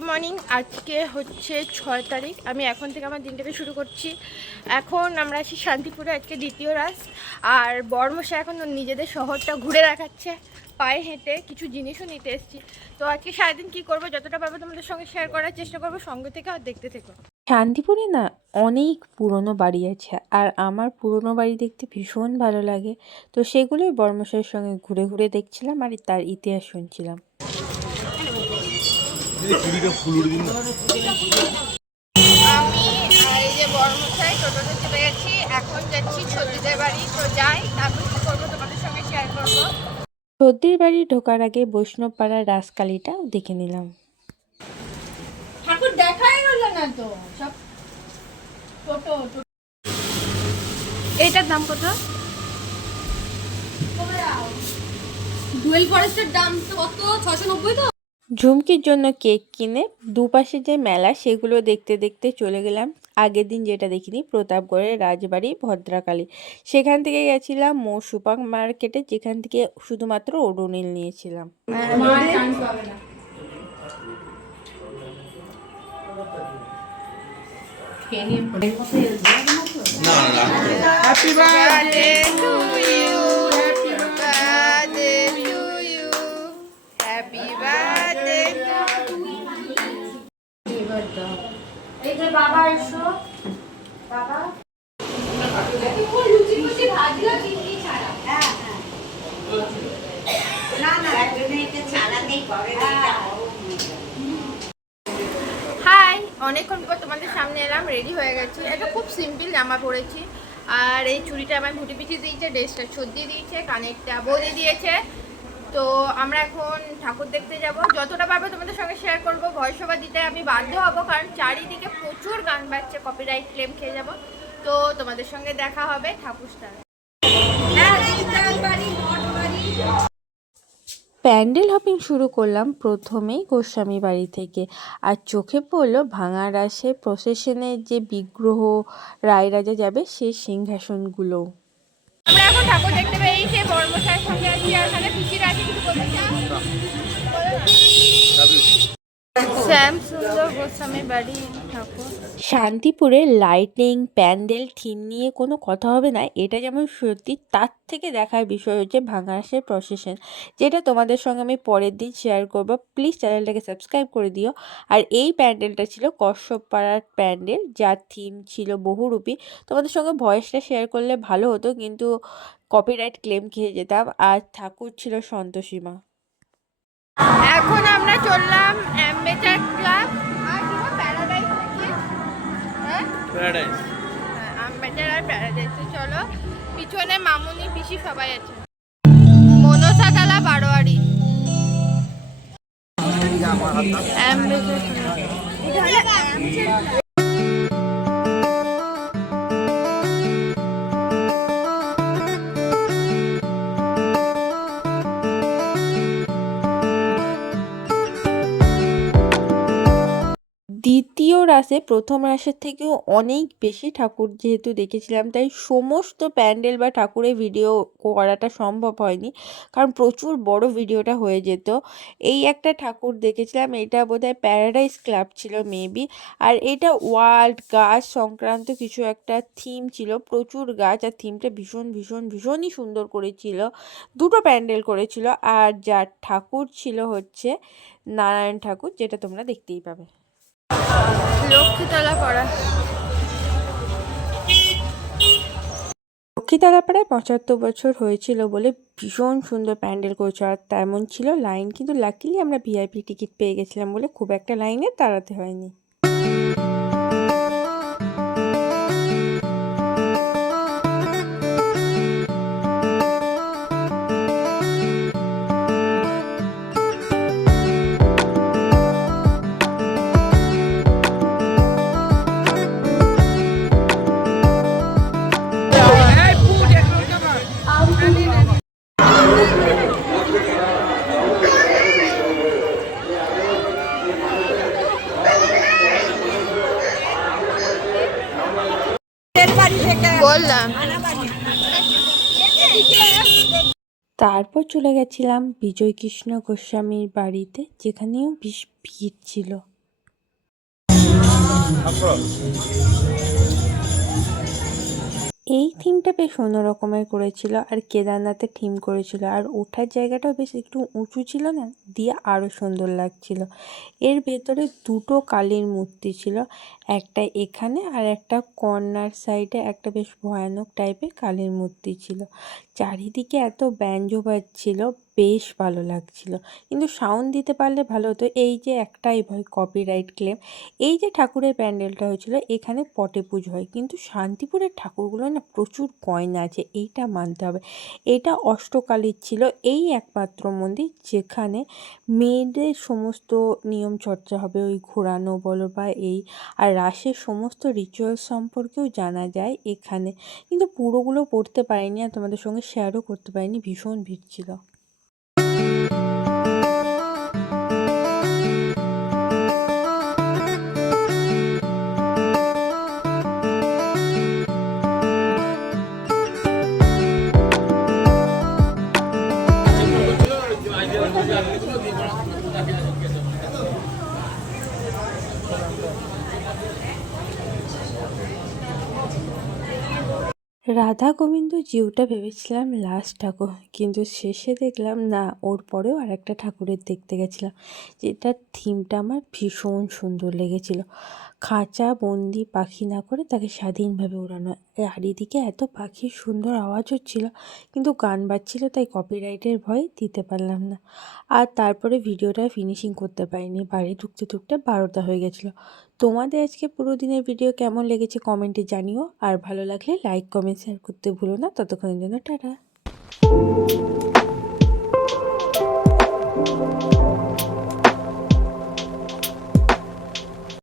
Good morning. আজকে হচ্ছে 6 তারিখ। আমি এখন থেকে আমার দিনটাকে শুরু করছি। এখন আমরা আছি শান্তিপুরে, আজকে দ্বিতীয় রাত। আর বর্মশা এখন নিজেদের শহরটা ঘুরে দেখাচ্ছে পায়ে হেঁটে, কিছু জিনিসও নিতে এসেছি। তো আজকে সারাদিন কী করবো যতটা পারবো তোমাদের সঙ্গে শেয়ার করার চেষ্টা করবো, সঙ্গে থেকে আর দেখতে থেকো। শান্তিপুরে না অনেক পুরনো বাড়ি আছে, আর আমার পুরনো বাড়ি দেখতে ভীষণ ভালো লাগে। তো সেগুলোই বর্মশাইয়ের সঙ্গে ঘুরে ঘুরে দেখছিলাম আর তার ইতিহাস শুনছিলাম। আমি আর এই যে বর্মশাই টোটোতে চলে গেছি, এখন যাচ্ছি সর্দিদের বাড়ি। তো যাই, তারপর কী করবো তোমাদের সঙ্গে শেয়ার করবো। সর্দির বাড়ি ঢোকার আগে বৈষ্ণব পাড়ার রাজকালীটাও দেখে নিলাম। ঠাকুর দেখাই হলো না তো, সব টোটো। এইটার দাম কত? ডুয়েল ফরেস্টের দাম তো কত? 690 তো। ঝুমকির জন্য কেক কিনে দুপাশে যে মেলা সেগুলো দেখতে দেখতে চলে গেলাম। আগের দিন যেটা দেখিনি, প্রতাপগড়ের রাজবাড়ি ভদ্রাকালী, সেখান থেকে গেছিলাম সুপার মার্কেটে, যেখান থেকে শুধুমাত্র ওডোনিল নিয়েছিলাম। Happy birthday to you. Happy birthday to you. Happy birthday to you. এই যে বাবা এসো, বাবা হাই, অনেকক্ষণ পর তোমাদের সামনে এলাম। রেডি হয়ে গেছি। এটা খুব সিম্পল জামা পরেছি, আর এই চুড়িটা আমার ভুটি পিঠি দিয়েছে, ড্রেসটা সর্দি দিয়েছে, কানেরটা বৌদি দিয়েছে। তো আমরা এখন ঠাকুর দেখতে যাব। যতটা পারবো তোমাদের সঙ্গে শেয়ার করব। ভয়েস ওভার দিতে আমি বাধ্য হব, কারণ চারিদিকে প্রচুর গান বাজছে, কপিরাইট ক্লেম খেয়ে যাব। তো তোমাদের সঙ্গে দেখা হবে ঠাকুরস্থানে। প্যান্ডেল হপিং শুরু করলাম প্রথমেই গোস্বামী বাড়ি থেকে, আর চোখে পড়লো ভাঙা রাসে প্রসেশনের যে বিগ্রহ রায়রাজা যাবে সেই সিংহাসনগুলো। আমরা এখন ঠাকুর দেখতে পেয়েছি, বর্মশাইয়ের সঙ্গে আছি। আর এখানে পিসির আছে, কিছু বলতে চাও? শ্যাম সুন্দর গোস্বামী বাড়ি ঠাকুর। শান্তিপুরে লাইটিং প্যান্ডেল থিম নিয়ে কোনো কথা হবে না, এটা যেমন সত্যি, তার থেকে দেখার বিষয় হচ্ছে ভাঙাসের প্রসেশন, যেটা তোমাদের সঙ্গে আমি পরের দিন শেয়ার করবো। প্লিজ চ্যানেলটাকে সাবস্ক্রাইব করে দিও। আর এই প্যান্ডেলটা ছিল কশ্যপ পাড়ার প্যান্ডেল, যার থিম ছিল বহুরূপী। তোমাদের সঙ্গে ভয়েসটা শেয়ার করলে ভালো হতো, কিন্তু কপিরাইট ক্লেম খেয়ে যেতাম। আর ঠাকুর ছিল সন্তোষীমা। এখন আমরা চললাম অ্যাম্বেচার ক্লাব আর প্যারাডাইস নাকি? হ্যাঁ, প্যারাডাইস। হ্যাঁ, অ্যাম্বেচার আর প্যারাডাইসে চলো। পিছনে মামুনি পিসি সবাই আছে। মনসা তালা বারোয়ারি অ্যাম্বেচার। দ্বিতীয় রাসে প্রথম রাসের থেকেও অনেক বেশি ঠাকুর যেহেতু দেখেছিলাম, তাই সমস্ত প্যান্ডেল বা ঠাকুরের ভিডিও করাটা সম্ভব হয়নি, কারণ প্রচুর বড় ভিডিওটা হয়ে যেত। এই একটা ঠাকুর দেখেছিলাম, এটা বোধহয় প্যারাডাইস ক্লাব ছিল মেবি। আর এটা ওয়ার্ল্ড গাছ সংক্রান্ত কিছু একটা থিম ছিল, প্রচুর গাছ, আর থিমটা ভীষণ ভীষণ ভীষণই সুন্দর করেছিল। দুটো প্যান্ডেল করেছিল, আর যার ঠাকুর ছিল হচ্ছে নারায়ণ ঠাকুর, যেটা তোমরা দেখতেই পাবে। লক্ষ্মীতলা পাড়া। লক্ষ্মীতলা পাড়ায় 75 বছর হয়েছিল বলে ভীষণ সুন্দর প্যান্ডেল করেছে, আর তেমন ছিল লাইন, কিন্তু লাকিলি আমরা ভিআইপি টিকিট পেয়ে গেছিলাম বলে খুব একটা লাইনে দাঁড়াতে হয়নি। বললাম। তারপর চলে গেছিলাম বিজয় কৃষ্ণ গোস্বামীর বাড়িতে, যেখানেও বেশ ভিড় ছিল। এই থিমটা বেশ অন্য রকমের করেছিল আর কেদারনাথের থিম করেছিল আর ওঠার জায়গাটাও বেশ একটু উঁচু ছিল না, দিয়ে আরও সুন্দর লাগছিল। এর ভেতরে দুটো কালীর মূর্তি ছিল, একটা এখানে আর একটা কর্নার সাইডে একটা বেশ ভয়ানক টাইপের কালীর মূর্তি ছিল। চারিদিকে এত ব্যঞ্জো বাজছিল, বেশ ভালো লাগছিল, কিন্তু সাউন্ড দিতে পারলে ভালো হতো। এই যে একটাই ভয় কপিরাইট ক্লেম। এই যে ঠাকুরের প্যান্ডেলটা হয়েছিল এখানে পটে পুজো হয়, কিন্তু শান্তিপুরের ঠাকুরগুলো না প্রচুর গয়না আছে, এইটা মানতে হবে। এটা অষ্টকালীর ছিল, এই একমাত্র মন্দির যেখানে মেয়েদের সমস্ত নিয়ম চর্চা হবে, ওই ঘোরানো বলো বা এই, আর রাসের সমস্ত রিচুয়াল সম্পর্কেও জানা যায় এখানে। কিন্তু পুরোগুলো পড়তে পারিনি আর তোমাদের সঙ্গে শেয়ারও করতে পারিনি, ভীষণ ভিড় ছিল। রাধা গোবিন্দ জিউটা ভেবেছিলাম লাস্ট ঠাকুর, কিন্তু শেষে দেখলাম না, ওর পরেও আর একটা ঠাকুরের দেখতে গেছিলাম, যেটার থিমটা আমার ভীষণ সুন্দর লেগেছিল। খাঁচা বন্দি পাখি না করে তাকে স্বাধীনভাবে ওড়ানো, আর এদিকে এত পাখির সুন্দর আওয়াজ হচ্ছিল, কিন্তু গান বাজছিল তাই কপিরাইটের ভয়ে দিতে পারলাম না। আর তারপরে ভিডিওটা ফিনিশিং করতে পারিনি, বাড়ি ঢুকতে ঢুকতে 12টা হয়ে গেছিলো। তোমাদের আজকে পুরো দিনের ভিডিও কেমন লেগেছে কমেন্টে জানিও, আর ভালো লাগলে লাইক কমেন্ট শেয়ার করতে ভুলো না। ততক্ষণের জন্য টাটা।